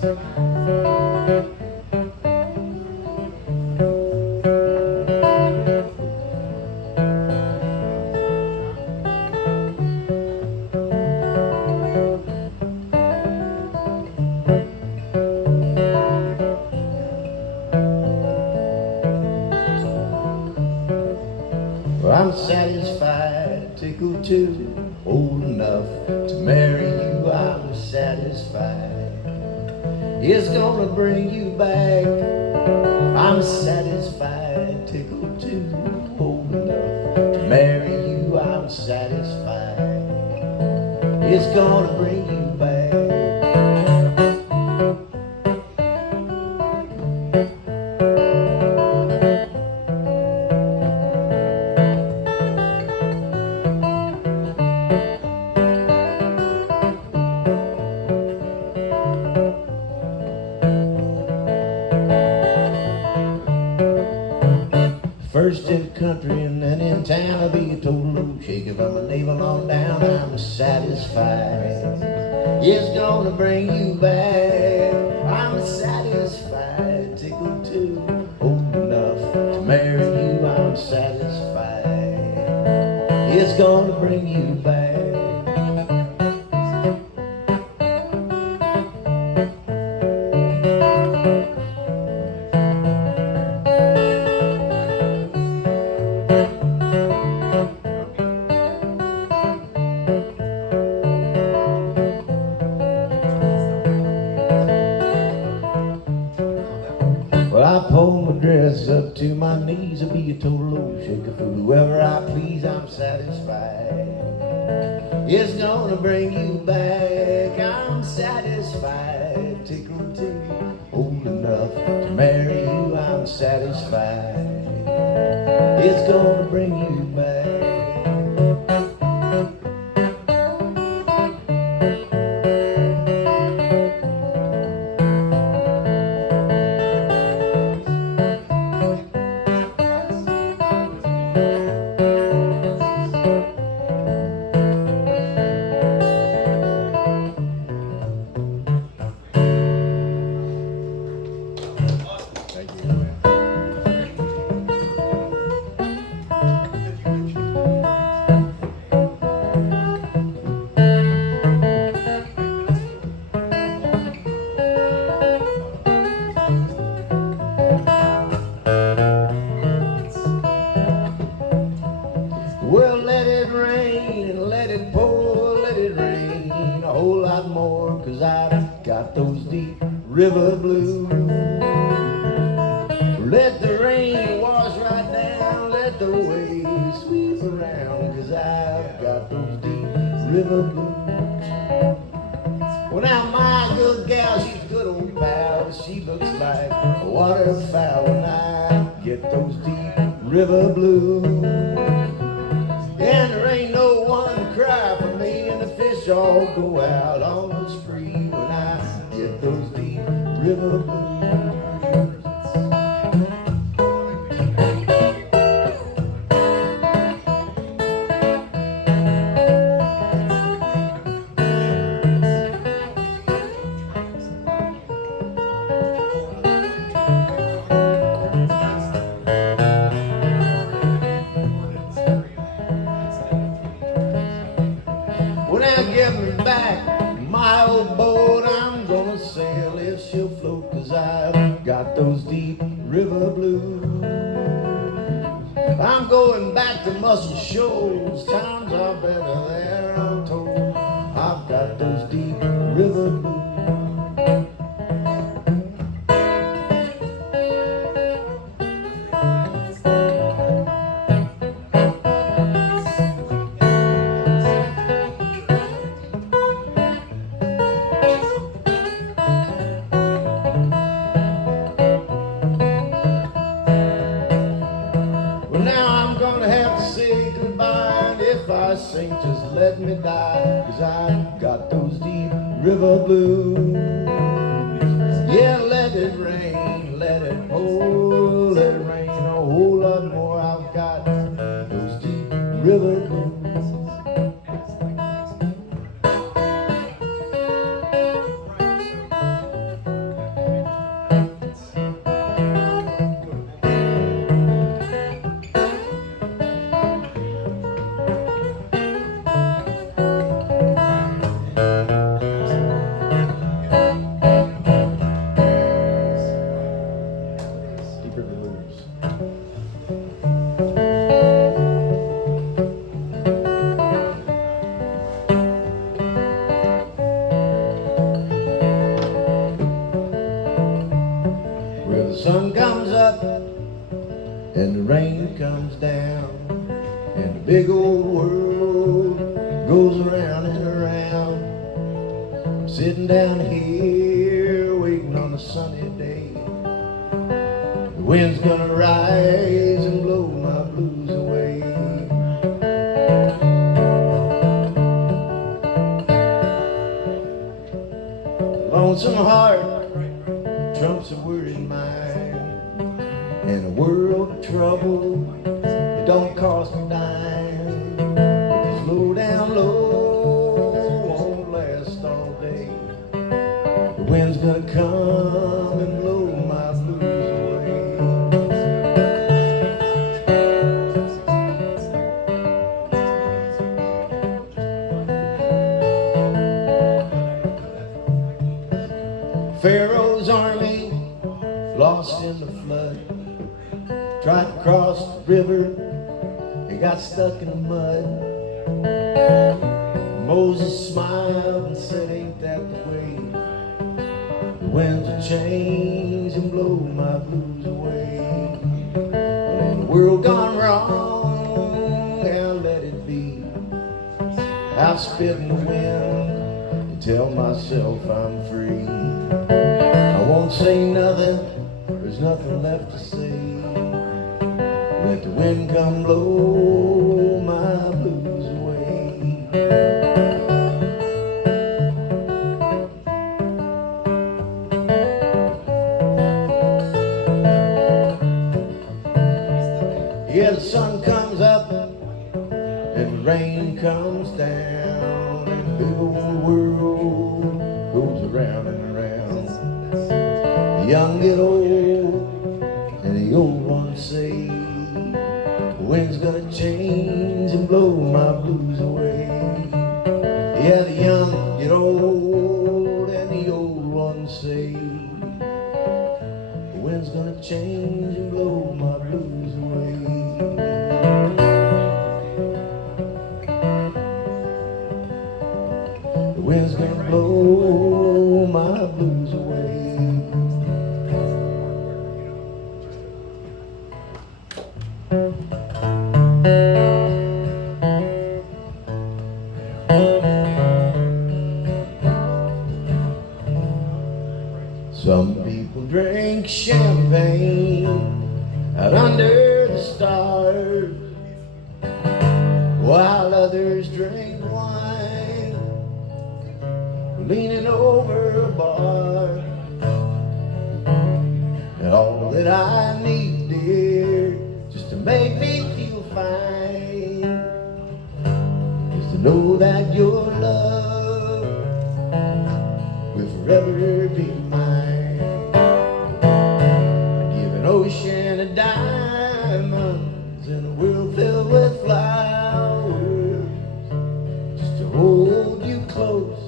I'm satisfied, tickled too, old enough to marry you. I'm satisfied. It's gonna bring you back. I'm satisfied, tickled too, old enough to marry you. I'm satisfied. It's gonna bring you back. First in the country and then in town, I'll be a total old shaker from the navel on down. I'm satisfied. It's gonna bring you back. I'm satisfied, tickled too, old enough to marry you. I'm satisfied. It's gonna bring you back. I pull my dress up to my knees. I'll be a total old shaker for whoever I please. I'm satisfied. It's gonna bring you back. I'm satisfied, tickled too, old enough to marry you. I'm satisfied. It's gonna bring you back. Well, let it rain and let it pour, let it rain a whole lot more, 'cause I've got those deep river blues. Let the rain wash right down, let the waves sweep around, 'cause I've got those deep river blues. Well, now my good gal, she's a good old pal. She looks like a waterfowl when I get those deep river blues. And there ain't no one to cry for me, and the fish all go out on the street when I get those deep river blues. When I get me back, my old boat, I'm gonna sail if she'll float, 'cause I've got those deep river blues. I'm going back to Muscle Shoals, times are better there, I'm told. I've got those deep river blues. If I sink, just let me die, 'cause I've got those deep river blues. Yeah, let it rain, let it pour, let it rain a whole lot more. I've got those deep river blues. sun comes up and the rain comes down, and the big old world goes around and around. I'm sitting down here waiting on a sunny day. The wind's gonna rise and blow my blues away. Lonesome heart trumps a worried mind, and a world of trouble, it don't cost a dime. This low down low won't last all day. The wind's gonna come and blow my blues away. Pharaoh's army lost in the flood, tried to cross the river, they got stuck in the mud. Moses smiled and said, ain't that the way? The winds will change and blow my blues away. Well, in the world gone wrong, now let it be. I'll spit in the wind and tell myself I'm free. I won't say nothing, there's nothing left to say. Let the wind come blow my blues away. Yeah, the sun comes up and the rain comes down, and the big old world goes around and around. The young get old and the old ones say, the wind's gonna change and blow my blues away. Yeah, the young get old and the old ones say, the wind's gonna change and blow my blues away. The wind's gonna blow my blues away. Some people drink champagne out under the stars, while others drink wine leaning over a bar. And all that I need, dear, just to make me feel fine, is to know that your love will forever be mine. Ocean of diamonds and a world filled with flowers, just to hold you close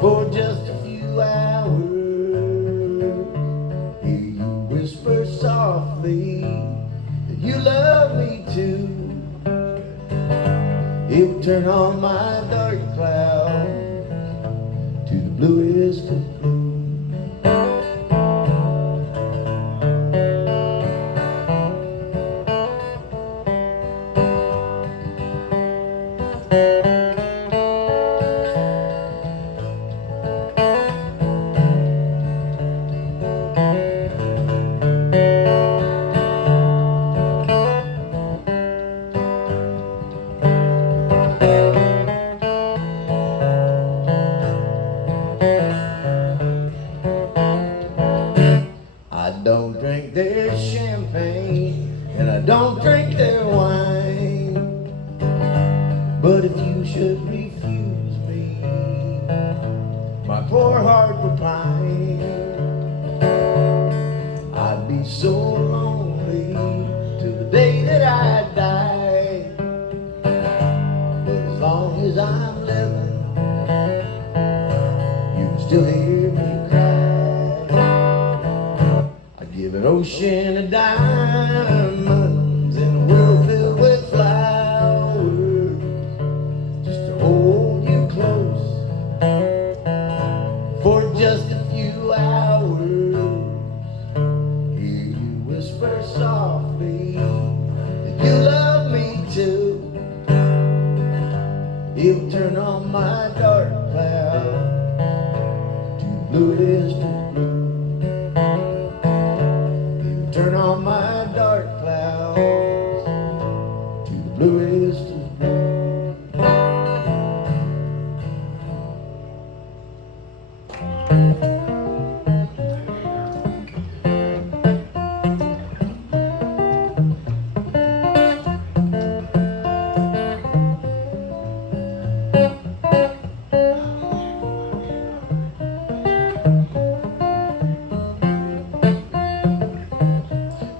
for just a few hours. Hear you whisper softly that you love me too. It will turn on my dark cloud to the bluest of blue. I don't drink their champagne and I don't drink their wine, but if you should refuse me, my poor heart would pine. I'd be so lonely till the day that I die, but as long as I'm living, you can still hear me cry. Give an ocean of diamonds and a world filled with flowers, just to hold you close for just a few hours. blue it is to the blue. You turn on my dark clouds, to the blue it is to the blue.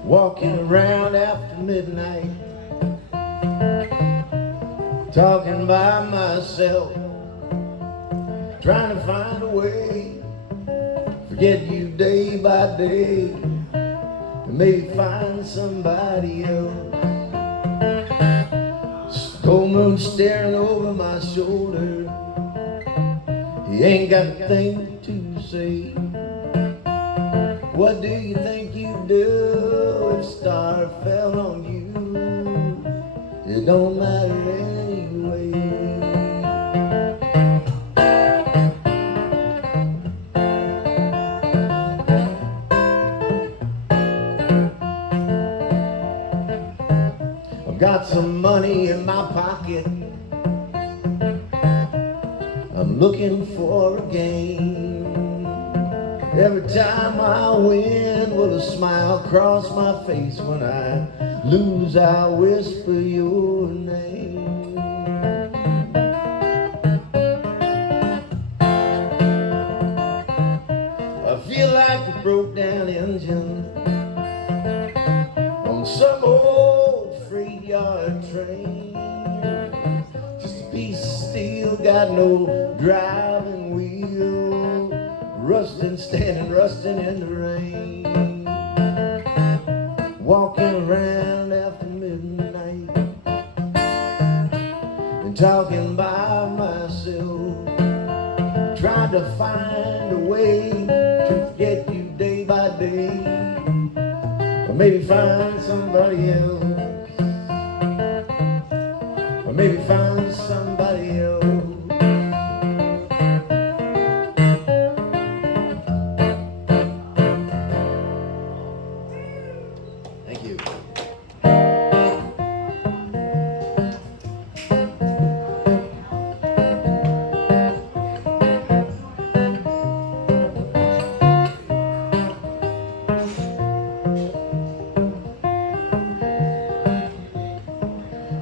Walking around after midnight, talking by myself, trying to find a way, forget you day by day, and maybe find somebody else. Cold moon staring over my shoulder, he ain't got a thing to say. What do you think you'd do if a star fell on you? It don't matter anyway. I've got some money in my pocket, I'm looking for a game. Every time I win, will a smile cross my face? When I lose, I whisper your name. I feel like a broke down engine on some old freight yard train. Just a piece of steel, got no driving wheel, rusting, standing, rusting in the rain. Walking around after midnight and talking by myself, trying to find a way to forget you day by day, or maybe find somebody else, or maybe find somebody else.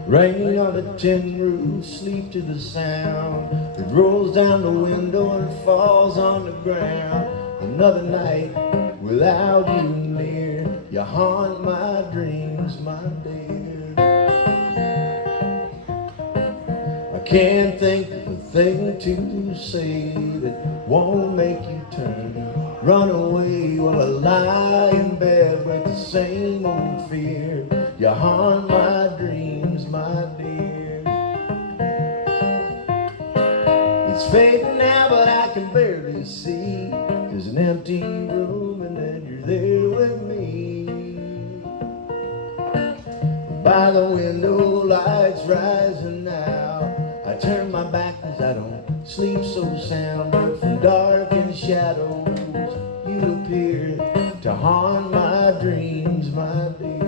Rain on the tin roof, sleep to the sound. It rolls down the window and falls on the ground. Another night without you near, you haunt my dreams, my dear. I can't think of a thing to say that won't make you turn, run away. While I lie in bed with the same old fear, you haunt my dreams, my dear. It's fading now, but I can barely see. There's an empty room and then you're there with me. By the window, lights rising now. I turn my back cause I don't sleep so sound. But from dark and shadows, you appear to haunt my dreams, my dear.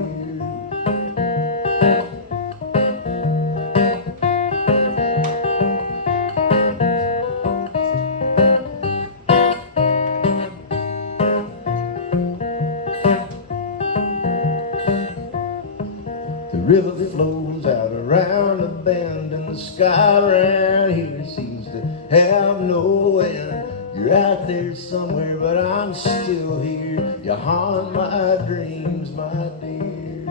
The river flows out around the bend, and the sky around here seems to have no end. You're out there somewhere, but I'm still here. You haunt my dreams, my dear.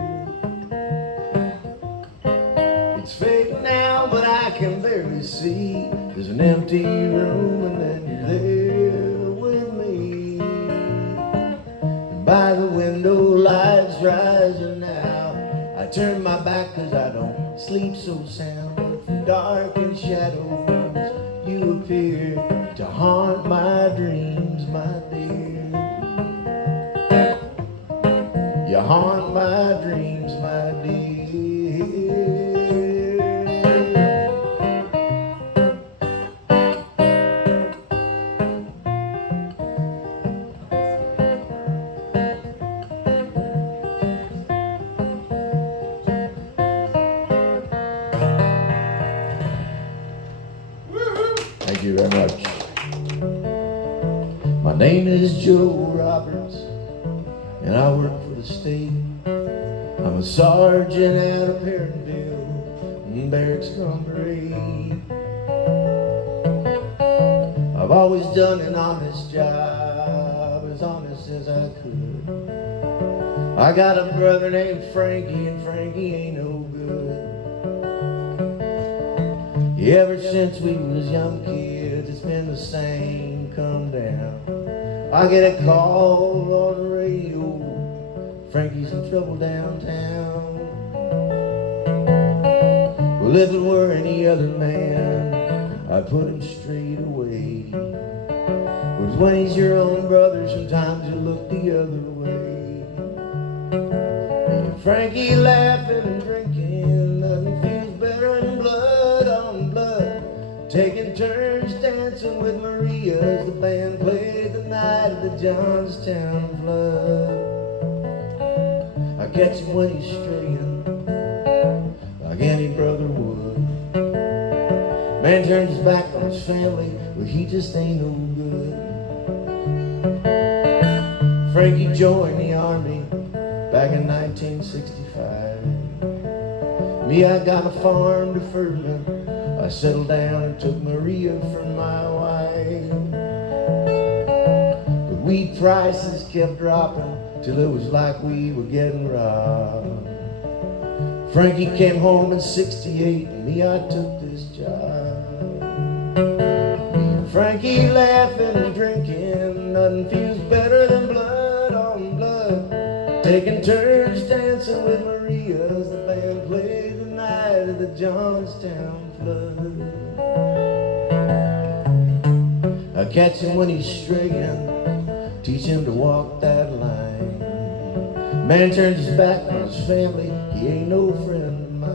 It's fading now, but I can barely see. There's an empty room, and then you're there with me. And by the window, lights rising now. I turn my back cause I don't sleep so sound. From dark and shadows, you appear to haunt my dreams, my dear. You haunt my dreams, my dear. name is Joe Roberts, and I work for the state. I'm a sergeant out of Perrinville in Barracks number 8. I've always done an honest job, as honest as I could. I got a brother named Frankie, and Frankie ain't no good. Ever since we was young kids, it's been the same come down. I get a call on the radio, Frankie's in trouble downtown. Well, if it were any other man, I'd put him straight away. But when he's your own brother, sometimes you look the other way. And Frankie laughing and drinking, nothing feels better than blood on blood. Taking turns dancing with Maria as the band played the night of the Johnstown flood. I catch him when he's straying, like any brother would. Man turns his back on his family, but he just ain't no good. Frankie joined the army back in 1965. Me, I got a farm deferment. I settled down and took Maria for my wife. But wheat prices kept dropping till it was like we were getting robbed. Frankie came home in 68, and me, I took this job. Me and Frankie laughing and drinking, nothing feels better than blood on blood. Taking turns dancing with Maria as the band played the night of the Johnstown flood. I catch him when he's straying, teach him to walk that line. Man turns his back on his family, he ain't no friend of mine.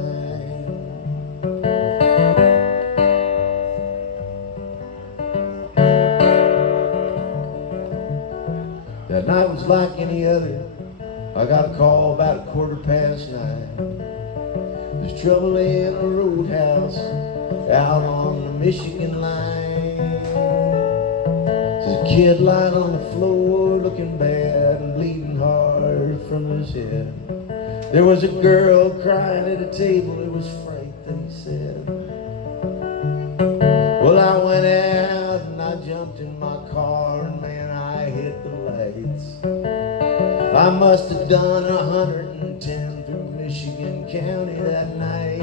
That night was like any other. I got a call about 9:15. There's trouble in a roadhouse out on the Michigan line. There's a kid lying on the floor looking bad and bleeding hard from his head. There was a girl crying at a table, it was Frank, they said. Well, I went out and I jumped in my car and man, I hit the lights. I must have done 110 through Michigan County that night.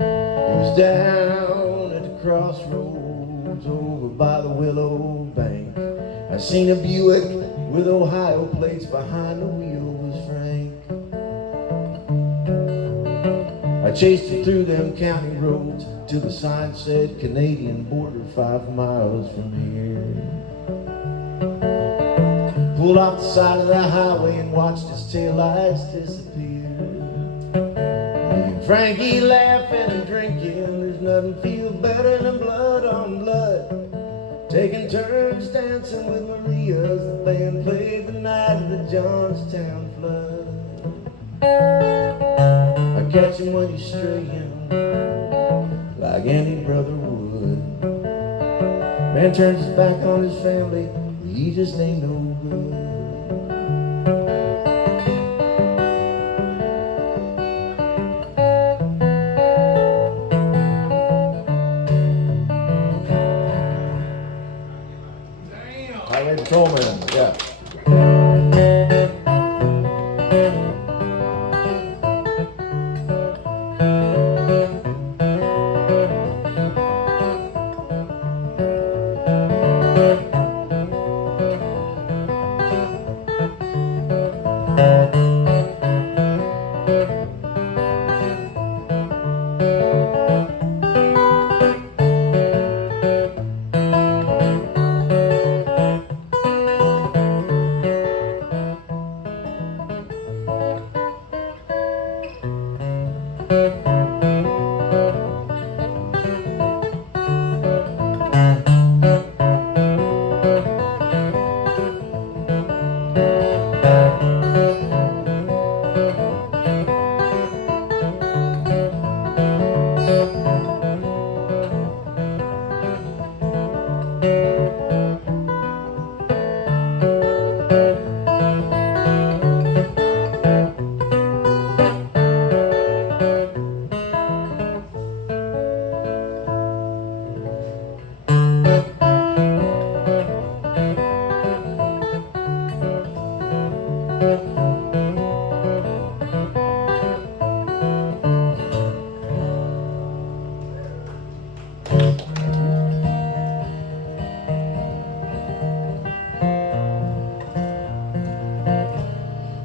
It was down at the crossroads over by the Willow Bank. I seen a Buick with Ohio plates, behind the wheel was Frank. I chased it through them county roads till the sign said Canadian border 5 miles from here. Pulled off the side of the highway and watched his taillights disappear. Me and Frankie laughing and drinking, there's nothing feels better than blood on blood. Taking turns dancing with Maria as the band played the night of the Johnstown flood. I catch him when he's straying, like any brother would. Man turns his back on his family, he just ain't no good. Patrolman, yeah.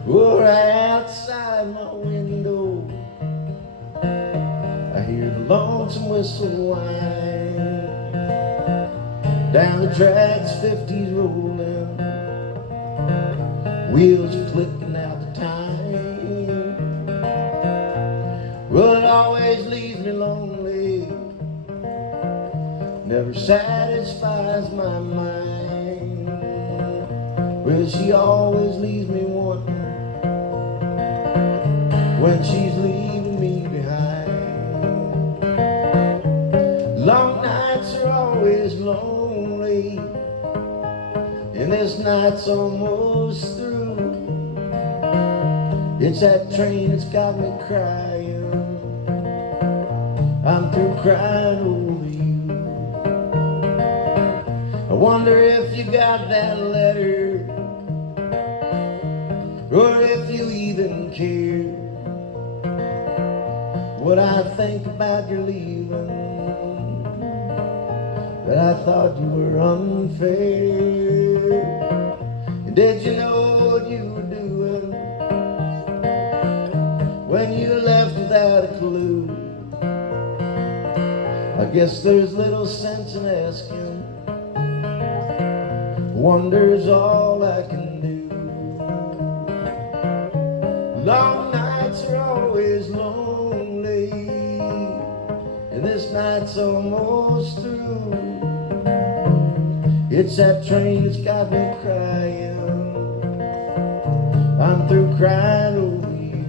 We're outside my window, I hear the lonesome whistle whine. Down the tracks, 50s rolling, wheels clicking out the time. Well, it always leaves me lonely, never satisfies my mind. Well, she always leaves me wanting when she's leaving me behind. Long nights are always lonely, and this night's almost through. It's that train that's got me crying, I'm through crying over you. I wonder if you got that letter, or if you even care what I think about your leaving, that I thought you were unfair. And did you know what you were doing when you left without a clue? I guess there's little sense in asking, wonder's all I can do. Long nights are always lonely, and this night's almost through. It's that train that's got me crying, I'm through crying over you.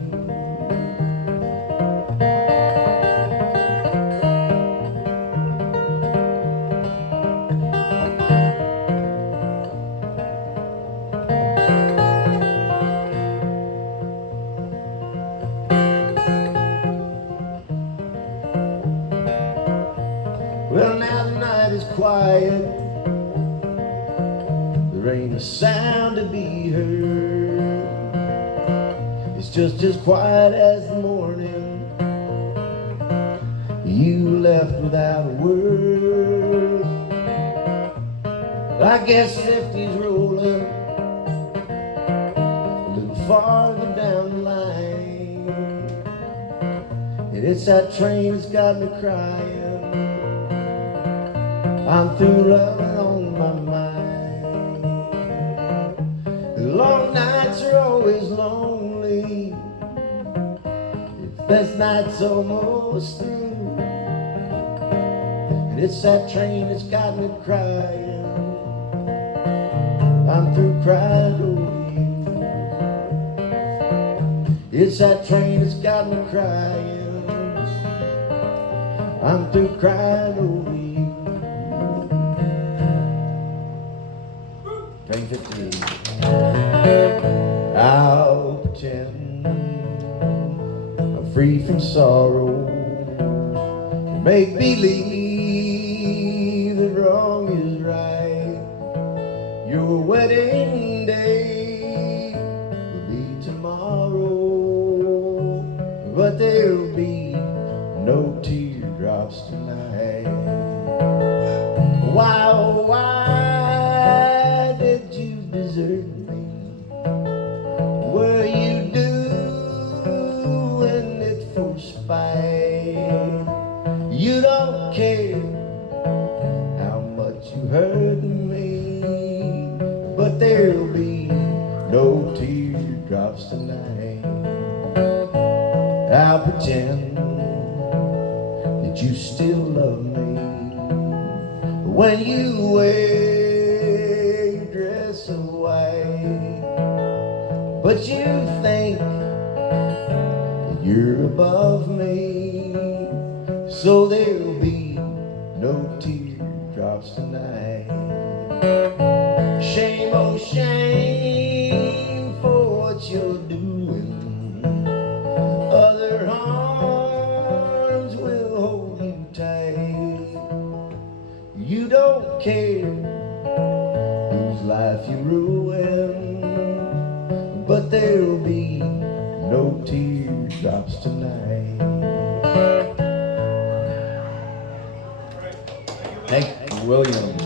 Well, now the night is quiet, there ain't a sound to be heard. It's just as quiet as the morning you left without a word. I guess 50's rolling a little farther down the line, and it's that train that's got me crying, I'm through loving on my mind. Long nights are always lonely, this night's almost through. And it's that train that's got me crying, I'm through crying over you. It's that train that's got me crying, I'm through crying over you. Train 15. I'll pretend I'm free from sorrow, and make believe that wrong is right. Your wedding day will be tomorrow, but there'll be no teardrops tonight. Why, oh, why did you desert me? Were you doing it for spite? You don't care how much you hurt me, but there'll be no teardrops tonight. I'll pretend that you still love me when you wear your dress of white, but you think that you're above me, so there'll be no teardrops tonight. Shame, oh shame for what you're doing. Other arms will hold you tight. You don't don't care whose life you ruin, but there'll be no teardrops tonight. Thank you, Williams.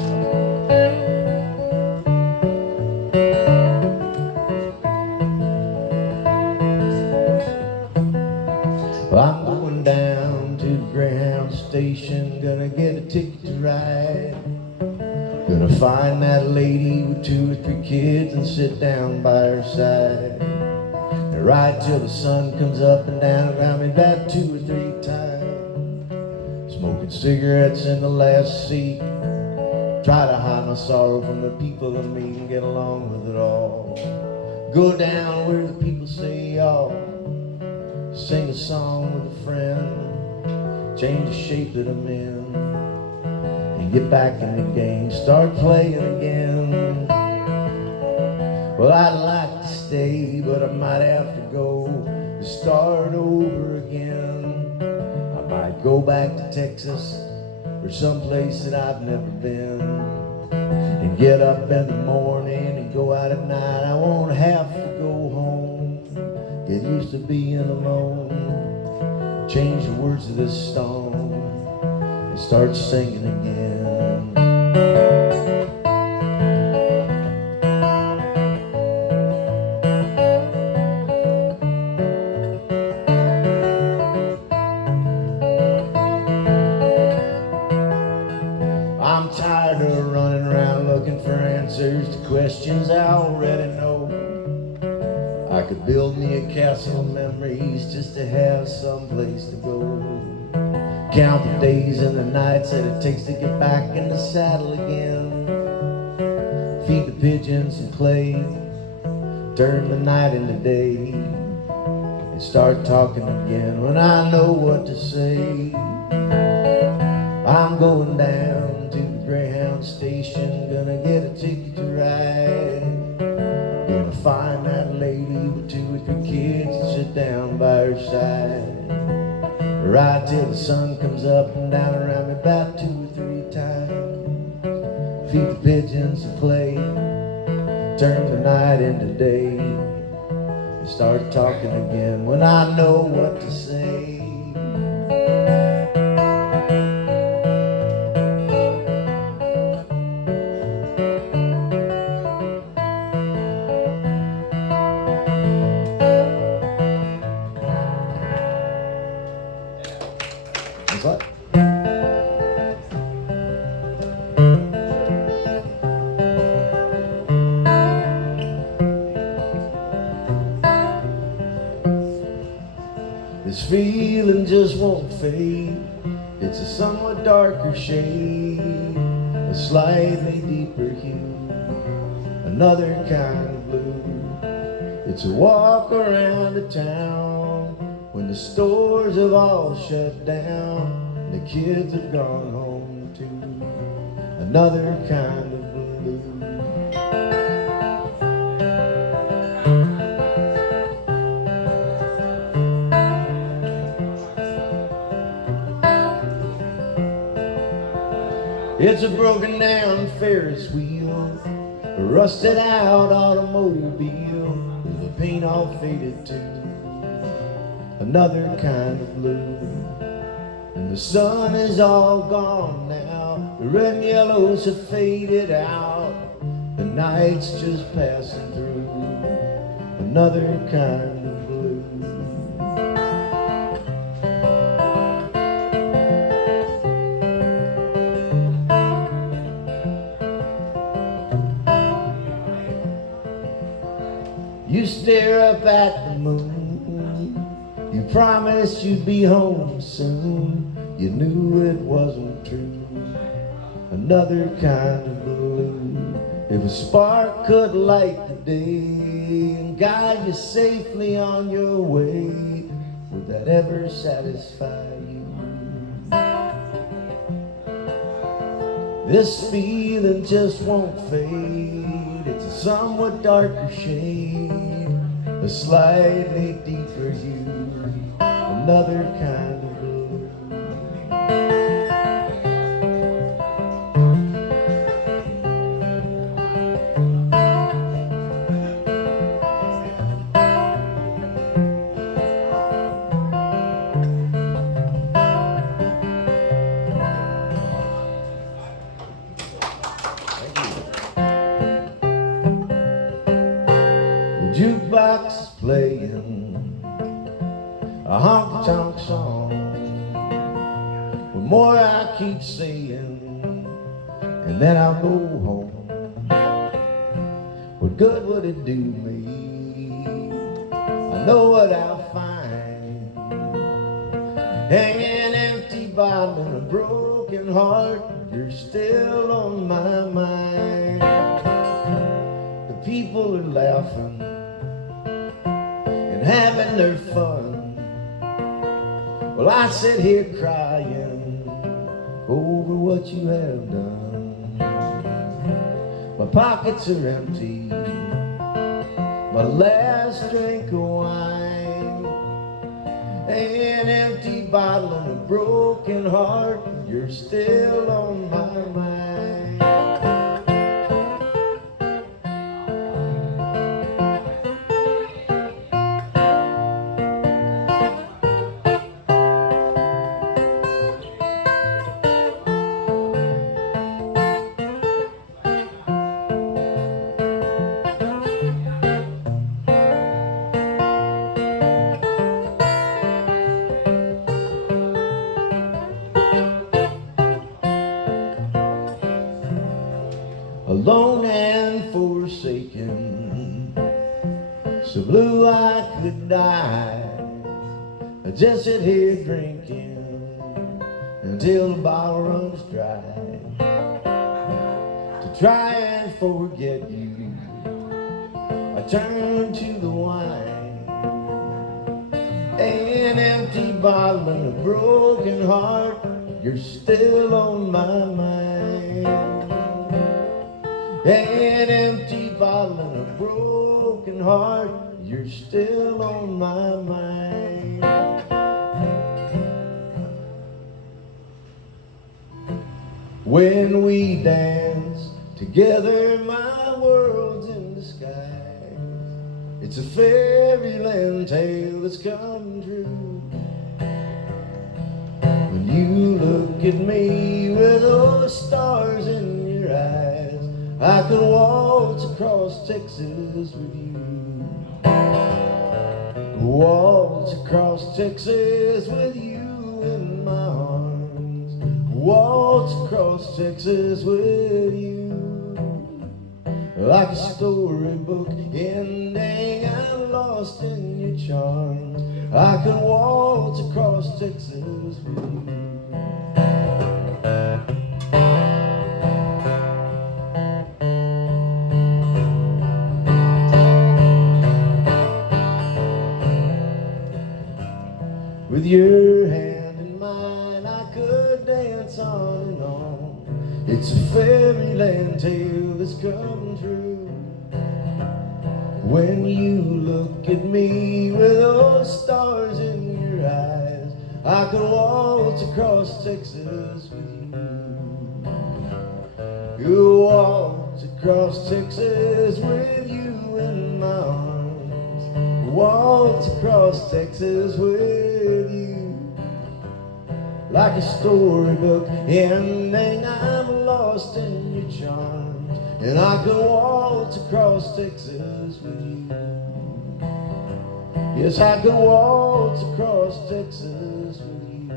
Well, I'm going down to the Greyhound station, gonna get a ticket to ride. Gonna find that lady with 2 or 3 kids and sit down by her side. And ride till the sun comes up and down around me about 2 or 3 times. Smoking cigarettes in the last seat. Try to hide my sorrow from the people I meet and get along with it all. Go down where the people say y'all. Sing a song with a friend. Change the shape that I'm in. And get back in the game. Start playing again. Well, I'd like to stay, but I might have to go to start over again. I might go back to Texas or someplace that I've never been, and get up in the morning and go out at night. I won't have to go home, get used to being alone, change the words of this song and start singing again. I'm tired of running around looking for answers to questions I already know. I could build me a castle of memories just to have some place to go. Count the days and the nights that it takes to get back in the saddle again. Feed the pigeons and play, turn the night into day, and start talking again when I know what to say. I'm going down to the Greyhound station, gonna get a ticket to ride. Gonna find that lady with 2 or 3 kids and sit down by her side. Ride till the sun comes up and down around me about 2 or 3 times. Feed the pigeons and play, turn the night into day, and start talking again when I know what to say. What? This feeling just won't fade. It's a somewhat darker shade, a slightly deeper hue, another kind of blue. It's a walk around the town when the stores have all shut down, the kids have gone home too, another kind of blue. It's a broken down Ferris wheel, a rusted out automobile with the paint all faded too, another kind of blue. And the sun is all gone now, the red and yellows have faded out, the night's just passing through, another kind of blue. You stare up at the moon, you promised you'd be home soon, you knew it wasn't true, another kind of blue. If a spark could light the day and guide you safely on your way, would that ever satisfy you? This feeling just won't fade, it's a somewhat darker shade, a slightly deeper hue, another kind of blue. jukebox playing a honky-tonk song. The more I keep saying, and then I'll go home. What good would it do me? I know what I'll find. Hanging empty bottle and a broken heart, you're still on my mind. The people are laughing and having their fun, well, I sit here crying over what you have done. My pockets are empty, my last drink of wine, an empty bottle and a broken heart, you're still on my mind. Alone and forsaken, so blue I could die. I just sit here drinking until the bottle runs dry. To try and forget you, I turn to the wine. An empty bottle and a broken heart, you're still on my mind. An empty bottle and a broken heart, you're still on my mind. When we dance together, my world's in the sky. It's a fairyland tale that's come true. When you look at me with those stars in your eyes, I could waltz across Texas with you. Waltz across Texas with you in my arms. Waltz across Texas with you. Like a storybook ending, I'm lost in your charms. I could waltz across Texas with you. With your hand in mine, I could dance on and on. It's a fairyland tale that's come true. When you look at me with those stars in your eyes, I could waltz across Texas with you. You waltz across Texas with you in my arms. Waltz across Texas with you. Like a storybook ending, I'm lost in your charms. And I could waltz across Texas with you. Yes, I could waltz across Texas with you.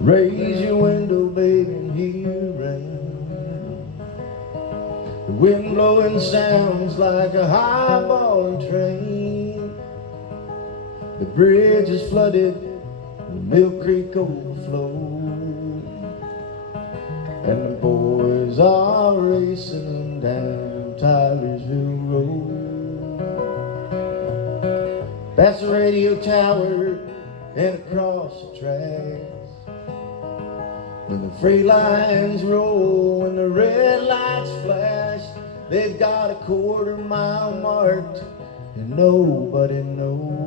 Raise your window, baby, and hear rain. The wind blowing sounds like a highballing train. The bridge is flooded, the Mill Creek overflowed, and the boys are racing down Tylersville Road. Past the radio tower and across the tracks. When the freight lines roll, when the red lights flash, they've got a quarter-mile marked, and nobody knows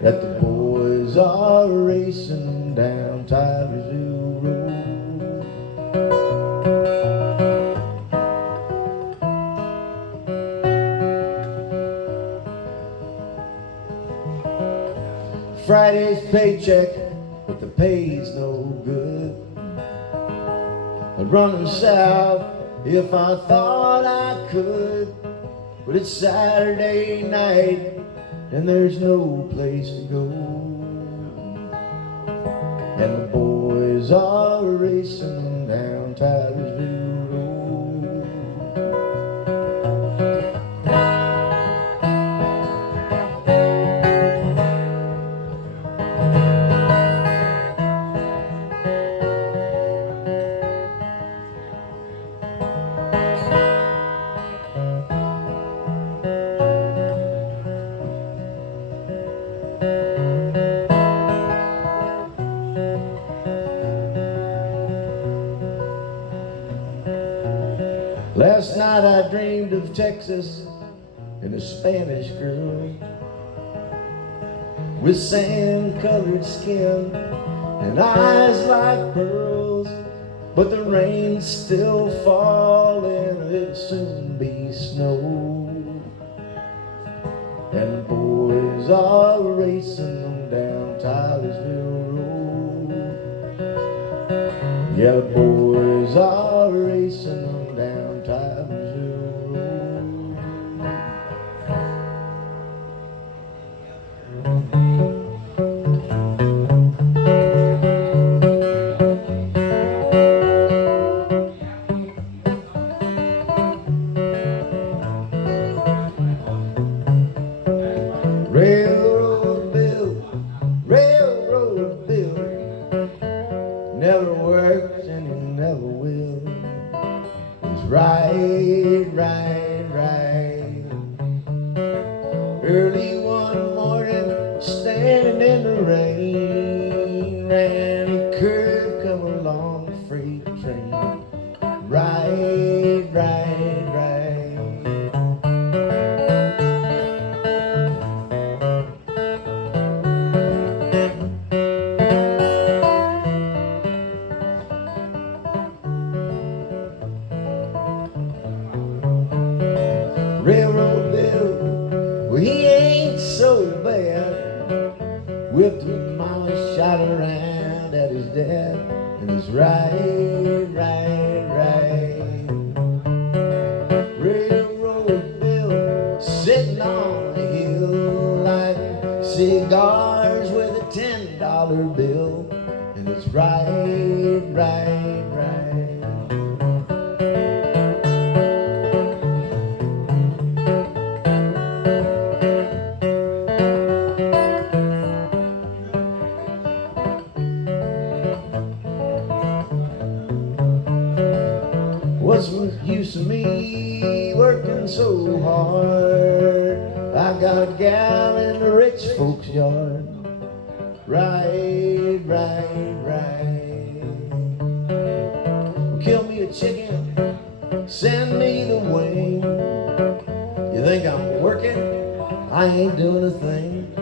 that the boys are racing down Tylersville Road. Friday's paycheck, but the pay's no good. I'd run south if I thought I could, but it's Saturday night and there's no place to go. And the boys are racing down Tylersville Road. Last night I dreamed of Texas and a Spanish girl with sand-colored skin and eyes like pearls, but the rain's still falling, it'll soon be snow. And the boys are racing them down Tylersville Road. Yeah, the boys are racing them down Tylersville Road. Railroad builder, never worked and he never will. It's right. Early one morning, standing in the rain, ran a curve, come along the freight train. Right. Railroad bill, well, he ain't so bad. Whipped with mama, shot around at his dad, and it's right. Railroad bill, sitting on a hill, like cigars with a $10 bill, and it's right. What's the use of me working so hard? I got a gal in the rich folks' yard. Right. Kill me a chicken, send me the wing. You think I'm working? I ain't doing a thing.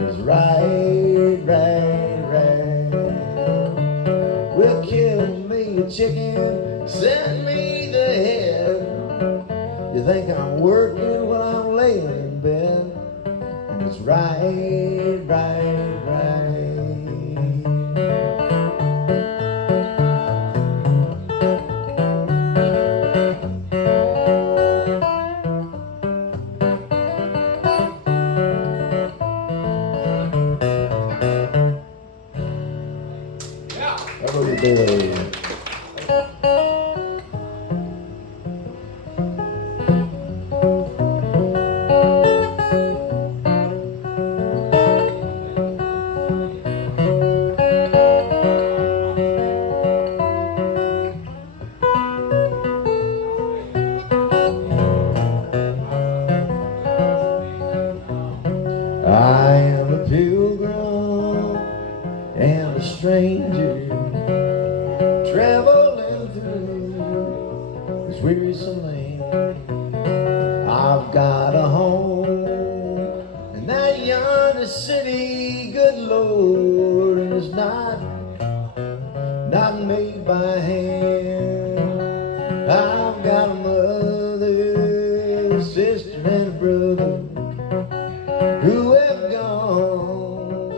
It's right. Well, kill me a chicken, send me the head. You think I'm working when I'm laying in bed? And it's right. That was a day. I am a pilgrim and a stranger, traveling through this wearisome land. I've got a home in that yonder city, good Lord, and it's not made by hand. I've got a mother, sister, and a brother who have gone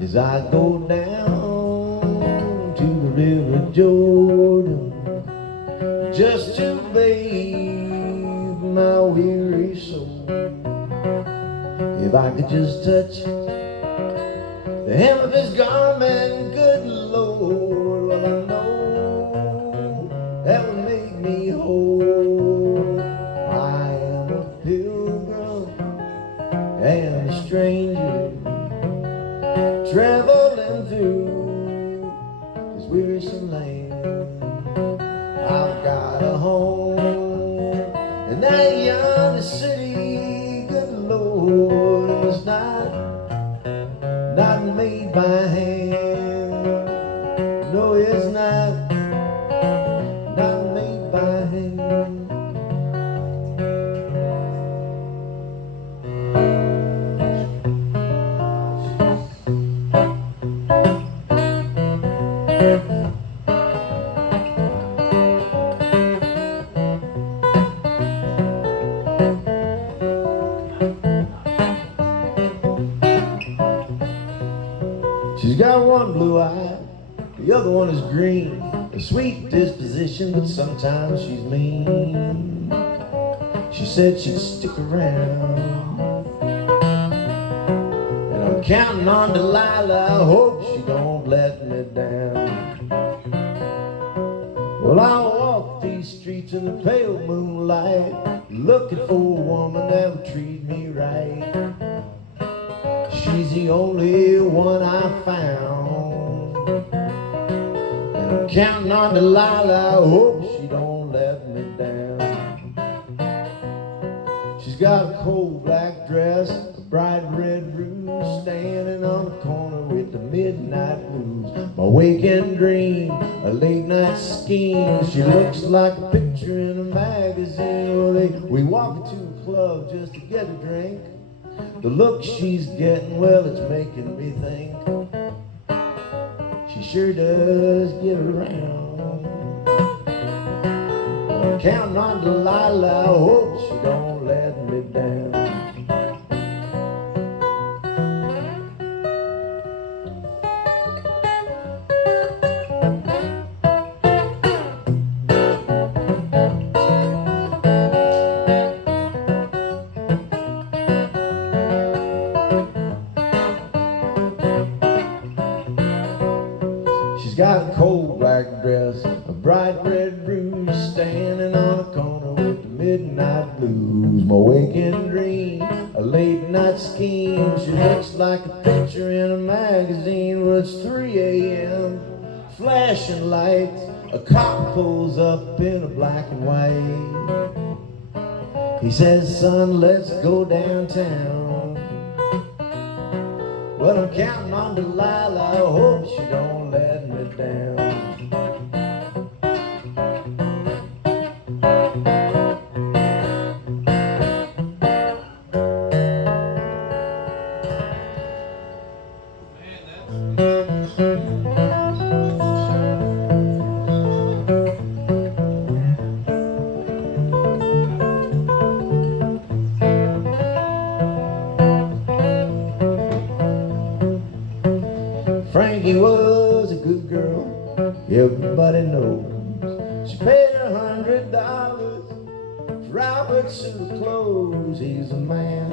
As I go down to the River Jordan, just to bathe my weary soul. If I could just touch the hem of his garment, good Lord, well I know that would make me whole. I am a pilgrim and a stranger, traveling through this wearisome land. I've got a home in that yonder city, good Lord, it was not made by hand. No, it's not made by hand. She's got one blue eye, the other one is green. A sweet disposition, but sometimes she's mean. She said she'd stick around, and I'm counting on Delilah. I hope she don't let me down. Well, I'll walk these streets in the pale moonlight, looking for a woman that would treat me right. She's the only one I found, and I'm counting on Delilah. I hope she don't let me down. She's got a cold black dress, a bright red rose, standing on the corner with the midnight blues. My waking dream, a late night scheme. She looks like a picture in a magazine. Well, we walk to a club just to get a drink. The look she's getting, well, it's making me think she sure does get around. I'm counting on Delilah, I hope she don't let me down. She's got a cold black dress, a bright red rose, standing on a corner with the midnight blues. My waking dream, a late night scheme. She looks like a picture in a magazine. Well, it's 3 a.m., flashing lights. A cop pulls up in a black and white. He says, son, let's go downtown. Well, I'm counting on Delilah, I hope she don't let me down. Frankie was a good girl, everybody knows. She paid $100 for Robert's suit of clothes. He's a man,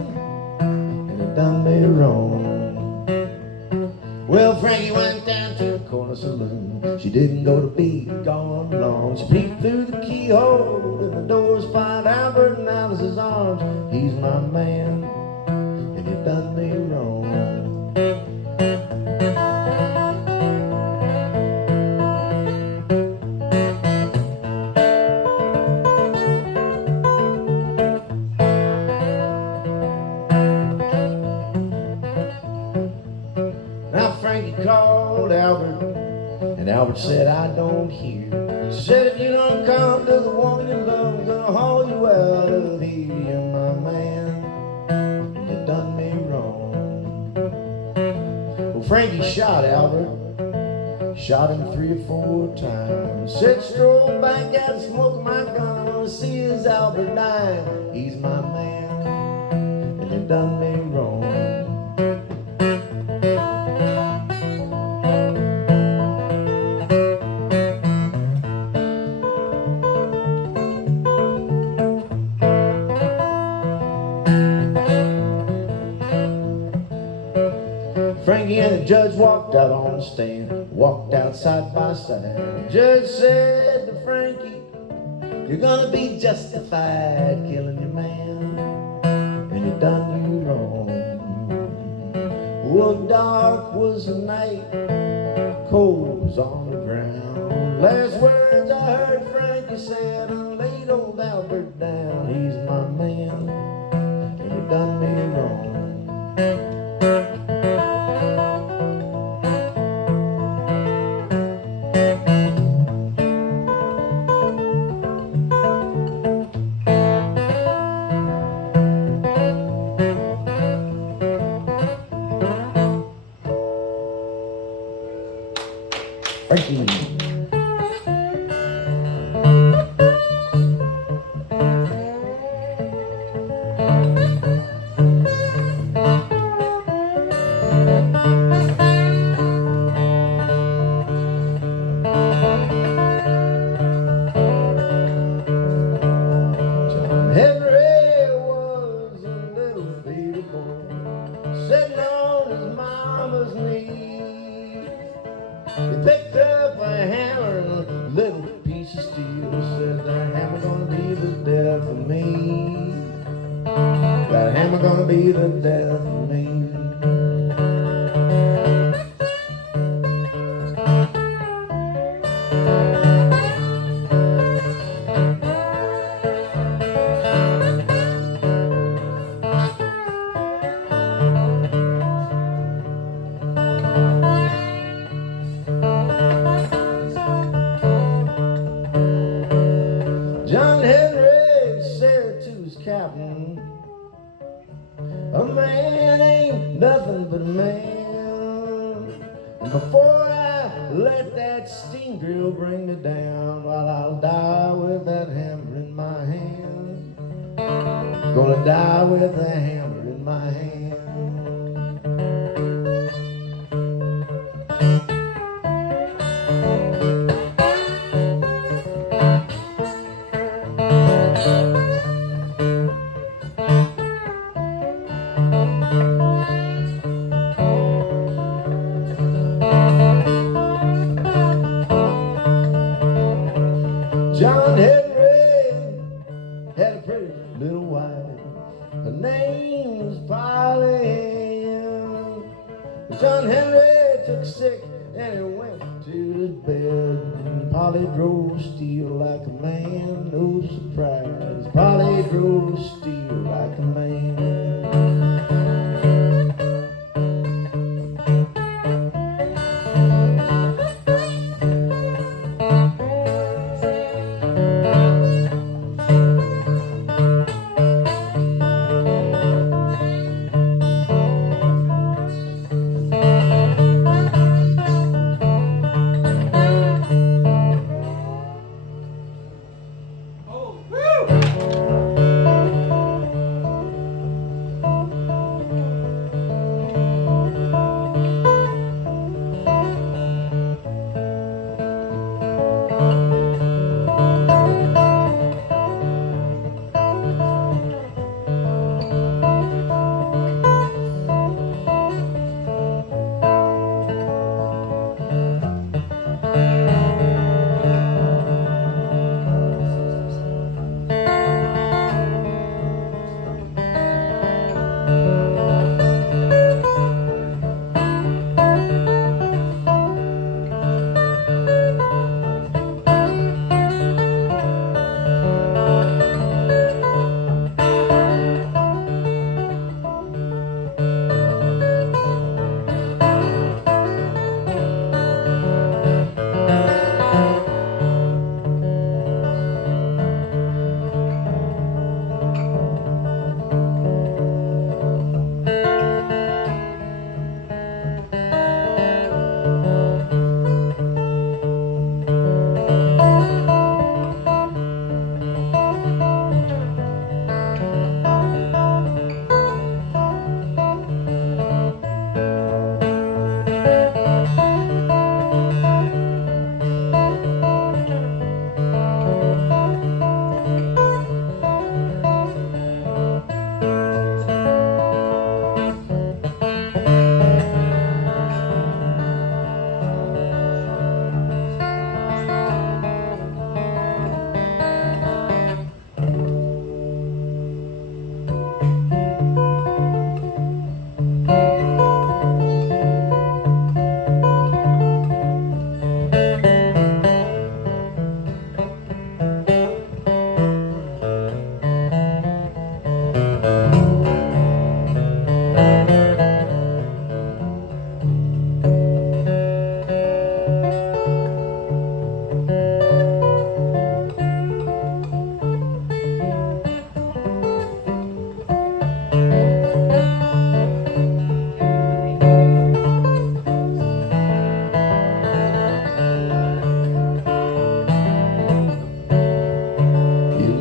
and he done me wrong. Well, Frankie went down to the corner saloon. She didn't go to be gone long. She peeped through the keyhole, and the door spied Albert in Alice's arms. He's my man, and he done me wrong. Frankie called Albert, and Albert said, I don't hear. She said, if you don't come to the woman you love, I'm gonna haul you out of here. You're my man, you done me wrong. Well, Frankie shot Albert, Shot him 3 or 4 times. Said stroll back out, smoke my gun. I wanna see his Albert dying. He's my man, and he done me wrong. Frankie and the judge walked out on the stand, walked out side by side. The judge said to Frankie, you're gonna be justified killing your man, and he done you wrong. Well, dark was the night, cold was on the ground. Last words I heard Frankie said, I laid old Albert down. He's my man, and he done me wrong. Frankie. John Henry was a little baby boy, sitting on his mama's knee. He picked up a hammer and a little piece of steel. Said that hammer gonna be the death of me. That hammer gonna be the death of me. John Henry said to his captain, a man ain't nothing but a man. And before I let that steam drill bring me down, well, I'll die with that hammer in my hand. Gonna die with the hammer in my hand. John Henry had a pretty little wife. Her name was Polly. John Henry took sick and he went to his bed. And Polly drove steel like a man, no surprise. Polly drove steel like a man.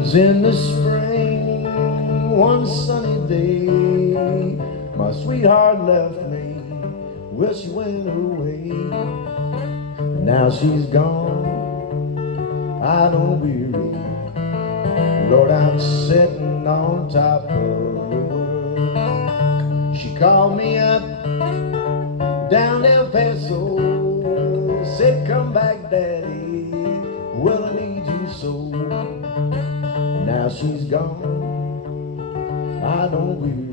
was in the spring, one sunny day. My sweetheart left me, well she went away. Now she's gone, I don't weary. Lord, I'm sitting on top of the world. She called me up down El Paso, said come back daddy, well I need you so. Now she's gone, I don't weary.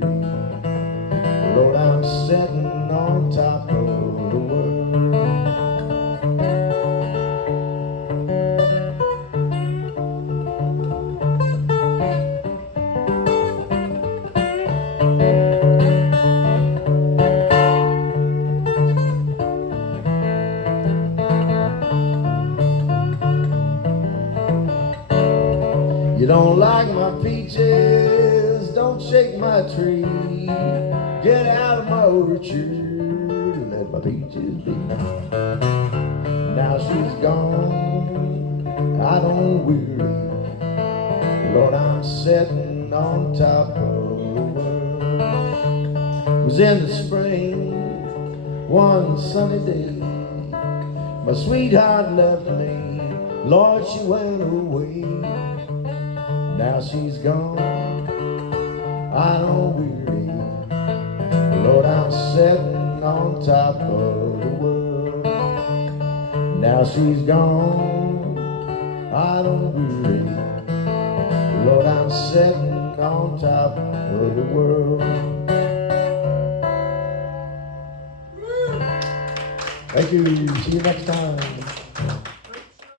Lord, I'm sitting on top of the world. You don't like my peaches, don't shake my tree. Get out of my orchard and let my peaches be. Now she's gone, I don't weary. Lord, I'm sitting on top of the world. It was in the spring, one sunny day. My sweetheart left me, Lord, she went away. Now she's gone, I don't weary. Lord, I'm sitting on top of the world. Now she's gone, I don't weary. Lord, I'm sitting on top of the world. Thank you, see you next time.